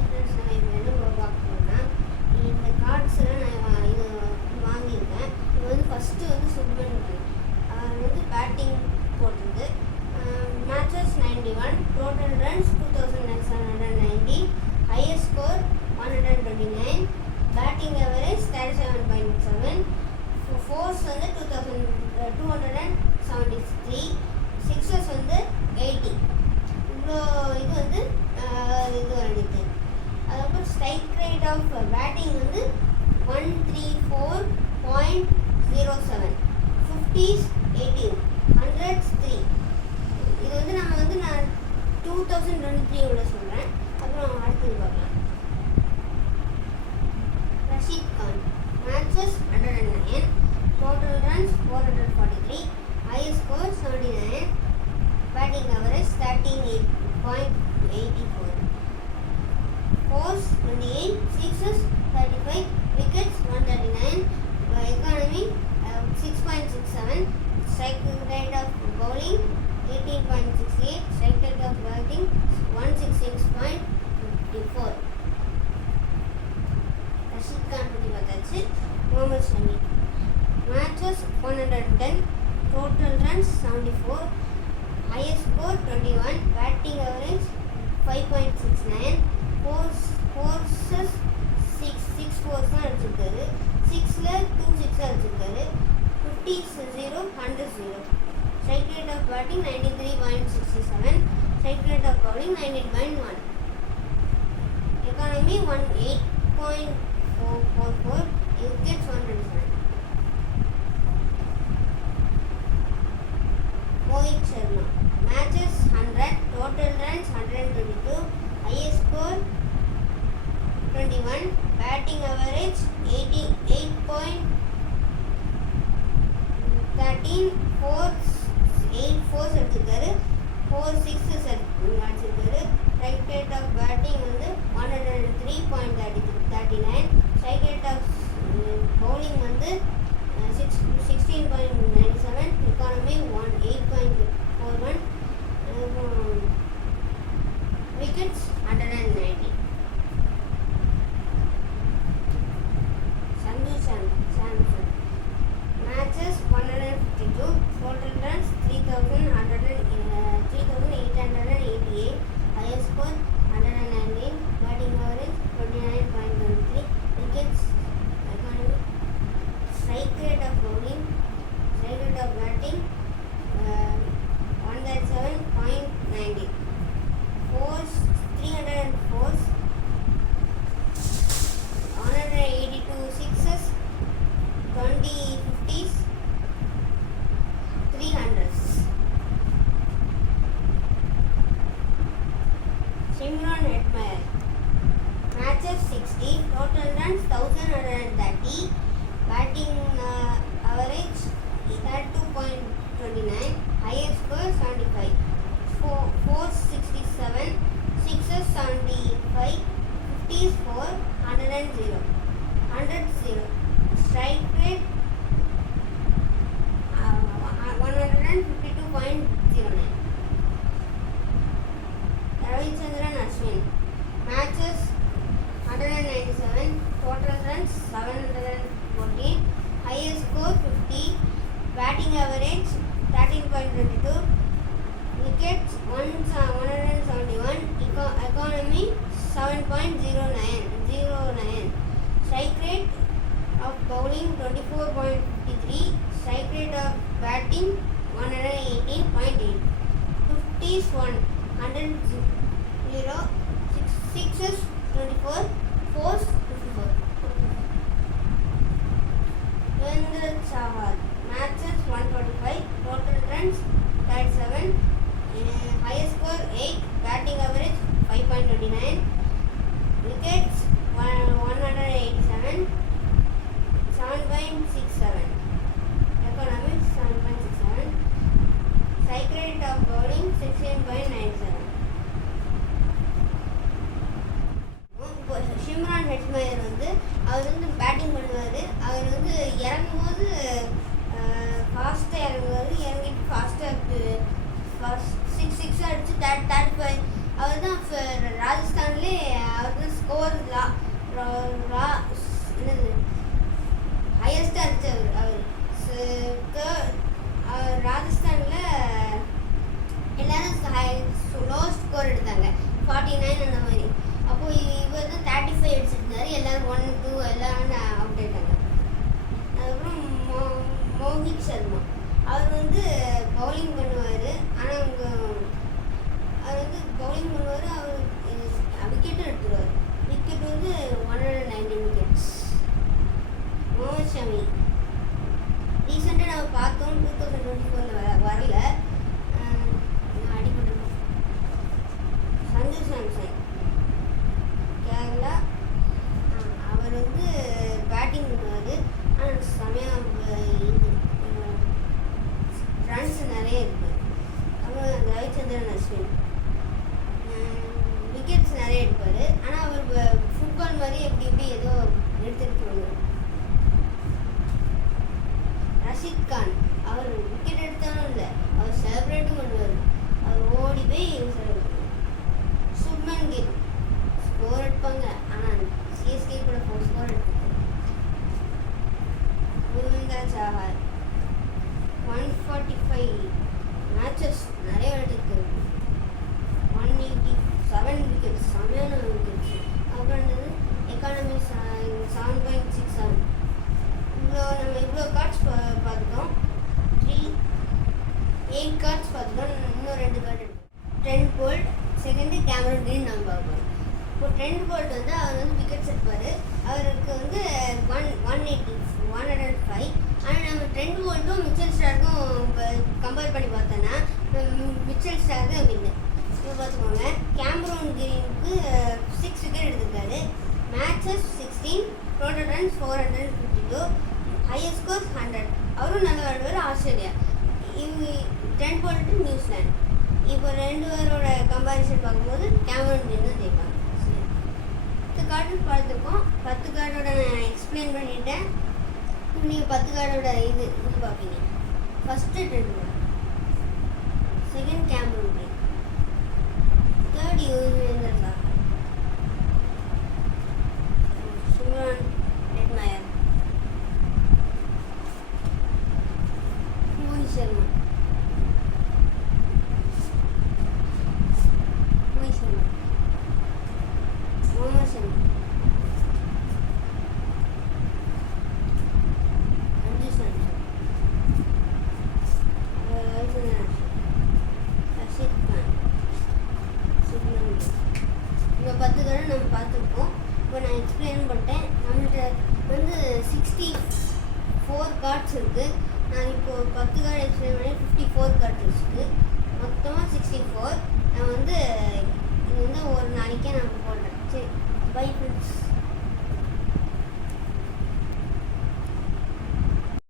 Hi friends, நான் இப்போ என்ன பார்க்க போகிறேன்னா, இந்த கார்ட்ஸ்லாம் நான் இது வாங்கியிருக்கேன். இது வந்து ஃபஸ்ட்டு வந்து சுப்மன் வந்து பேட்டிங் போட்டிருக்கு. Matches 91, total runs 2790, highest score 129, batting average 37.7, force வந்து 2273, சிக்ஸஸ் வந்து 80. இவ்வளோ இது வந்து இது வந்துருக்கு. அதுக்கப்புறம் ஸ்ட்ரைக் ரேட் ஆஃப் பேட்டிங் வந்து 134.07, 50s 18, 100s 3. இது வந்து நம்ம வந்து நான் 2023 சொல்கிறேன். அப்புறம் அடுத்தது பார்க்கலாம். Rashid Khan matches 109, total runs 443, highest score 79, batting average 13.84, fours 28, sixes 35, wickets 139, economy 6.67, strike rate of bowling 18.68, strike rate of batting 166.54. Rashid Khan பற்றி பார்த்தாச்சு. Mohammed Shami matches 110, total runs 74, highest score 21, batting average 5.69, fourses 6 fours தான் அடிச்சிருக்காரு. 6ல் 2 6 அடிச்சிருக்காரு. 50s 0, 100s 0. Strike rate of batting 93.67, strike rate of bowling 98.1, economy 18.44, wickets 127. Mohit Sharma matches 100, total runs 122, highest score 21, batting average 88.13, 8 fours அடிச்சிருக்காரு. 4 6s அடிச்சிருக்காரு. strike rate of batting வந்து 103.39, strike rate of bowling வந்து 16.97, economy 8.41, wickets 190. Sanju Samson matches 152, total runs 3,888, highest score 119, batting average 29.13, wickets, economy, strike rate of bowling, strike rate of batting 137.90, fours 304, 182 sixes, 20 50s, 300s. Shimron Hetmeyer matches 60, total runs 1130, batting average 32.29, highest score 75, fours 67, sixes 75, 50s 4, 100 0, strike rate 152.09. Ravichandran Ashwin matches 197, total runs 714, highest score 50, batting average 13.22, wickets 171, economy 7.09, strike rate of bowling 24.53, strike rate of batting 118.8, 50s 100 0, sixes 24, fours 54. Virendra Chawla matches 145, total runs 37, highest score 8, batting average 5.29, wickets 187, 7.67, economy 7.67, strike rate of bowling 16.97. ஷிம்ரான் Hetmyer வந்து அவர் வந்து batting பண்ணுவார். அவர் வந்து இறங்கும் போது ஃபாஸ்ட்டாக இறங்குவார். இறங்கிட்டு ஃபாஸ்ட்டாக first 6 அடித்து 35. அவர் தான் ராஜஸ்தான்லேயே அவர் தான் 49 அந்த மாதிரி. அப்போ இவர் தான் 35 அடிச்சிருந்தாரு. எல்லாரும் 1, 2 எல்லாரும் அவுட் ஆயிட்டாங்க. அதுக்கப்புறம் மோஹித் சர்மா அவர் வந்து பவுலிங் பண்ணுவார். ஆனால் அவர் வந்து பவுலிங் பண்ணுவார். அவர் விக்கெட்டும் எடுத்துருவார். விக்கெட் வந்து 119 விக்கெட்ஸ். முகமது ஷமி ரீசெண்டாக நம்ம பார்த்தோம். 2024 வரல, அடிபட்டுருக்கோம். சஞ்சு சாம்சன் கேரளா அவர் வந்து பேட்டிங் பண்ணுவார். ஆனால் செமையாக ரன்ஸ் நிறைய இருக்குது. அப்புறம் ரவிச்சந்திரன் அஸ்வின் விக்கெட்ஸ் நிறைய எடுப்பார். ஆனால் அவர் ஃபுட்பால் மாதிரி எப்படி ஏதோ எடுத்துருப்பாங்க. ரஷீத் கான் அவர் விக்கெட் எடுத்தாலும் இல்லை, அவர் செலிப்ரேட்டும் பண்ணுவார். அவர் ஓடி போய் செலிப்ரேட் பண்ணுவார். சுப்மன் கில் ஸ்கோர் எடுப்பாங்க. ஆனால் சிஎஸ்கே கூட 4 ஸ்கோர் எடுத்துருக்காங்க. யுஸ்வேந்திர சாஹல் 145 மேட்சஸ் நிறைய விளையாட்டுருக்கு. 187 விக்கெட்ஸ், செமையான விக்கெட்ஸ். அப்புறம் என்னது எக்கானமி 7.67. இவ்வளோ கார்ட்ஸ் பார்த்துட்டோம். 8 கார்ட்ஸ் பார்த்துட்டோம். இன்னும் 2 கார்டு எடுக்கும். Trent Boult second Cameron green நம்ம பார்ப்போம். இப்போ ட்ரெண்ட் போல்ட் வந்து அவர் வந்து விக்கெட்ஸ் எடுப்பார். அவருக்கு வந்து 105. ஆனால் நம்ம ட்ரெண்ட் போல்ட்டும் மிச்சல் ஸ்டார்க்கும் கம்பேர் பண்ணி பார்த்தோன்னா மிச்சல் ஸ்டார் தான் வின்னு. இப்போ பார்த்துக்கோங்க, கேமரன் கிரீனுக்கு 6 விக்கெட் எடுத்திருக்காரு. Matches 16, total runs 452, highest score 100. அவரும் நல்ல விளையாடுவார். ஆஸ்திரேலியா. Trend bolt New Zealand. இப்போ 2 பேரோட கம்பேரிசன் பார்க்கும்போது கேமரன் கிரீன் தான் ஜெயிப்பாங்க. 10 கார்டு பார்த்துருக்கோம். 10 கார்டோட நான் எக்ஸ்பிளைன் பண்ணிட்டேன். நீங்கள் 10 கார்டோட இது பார்ப்பீங்க. First Trent Boult, second Cameron Green, third Yuzvendra Chahal, Shimron Hetmyer, Mohit Sharma, Mohammed Shami, Sanju Samson, Rashid Khan, Shubman Gill. இப்போ 10 தடவை நம்ம பார்த்துருக்கோம். இப்போ நான் எக்ஸ்பிளைன் பண்ணிட்டேன். நம்மள்கிட்ட வந்து 64 கார்ட்ஸ் இருக்குது. நான் இப்போது 10 கார்டு எக்ஸ்பிளைன் பண்ணி 54 கார்ட்ஸ் இருக்குது. மொத்தமாக 64. நான் வந்து இது வந்து ஒரு நாளைக்கே நான் போடுறேன்.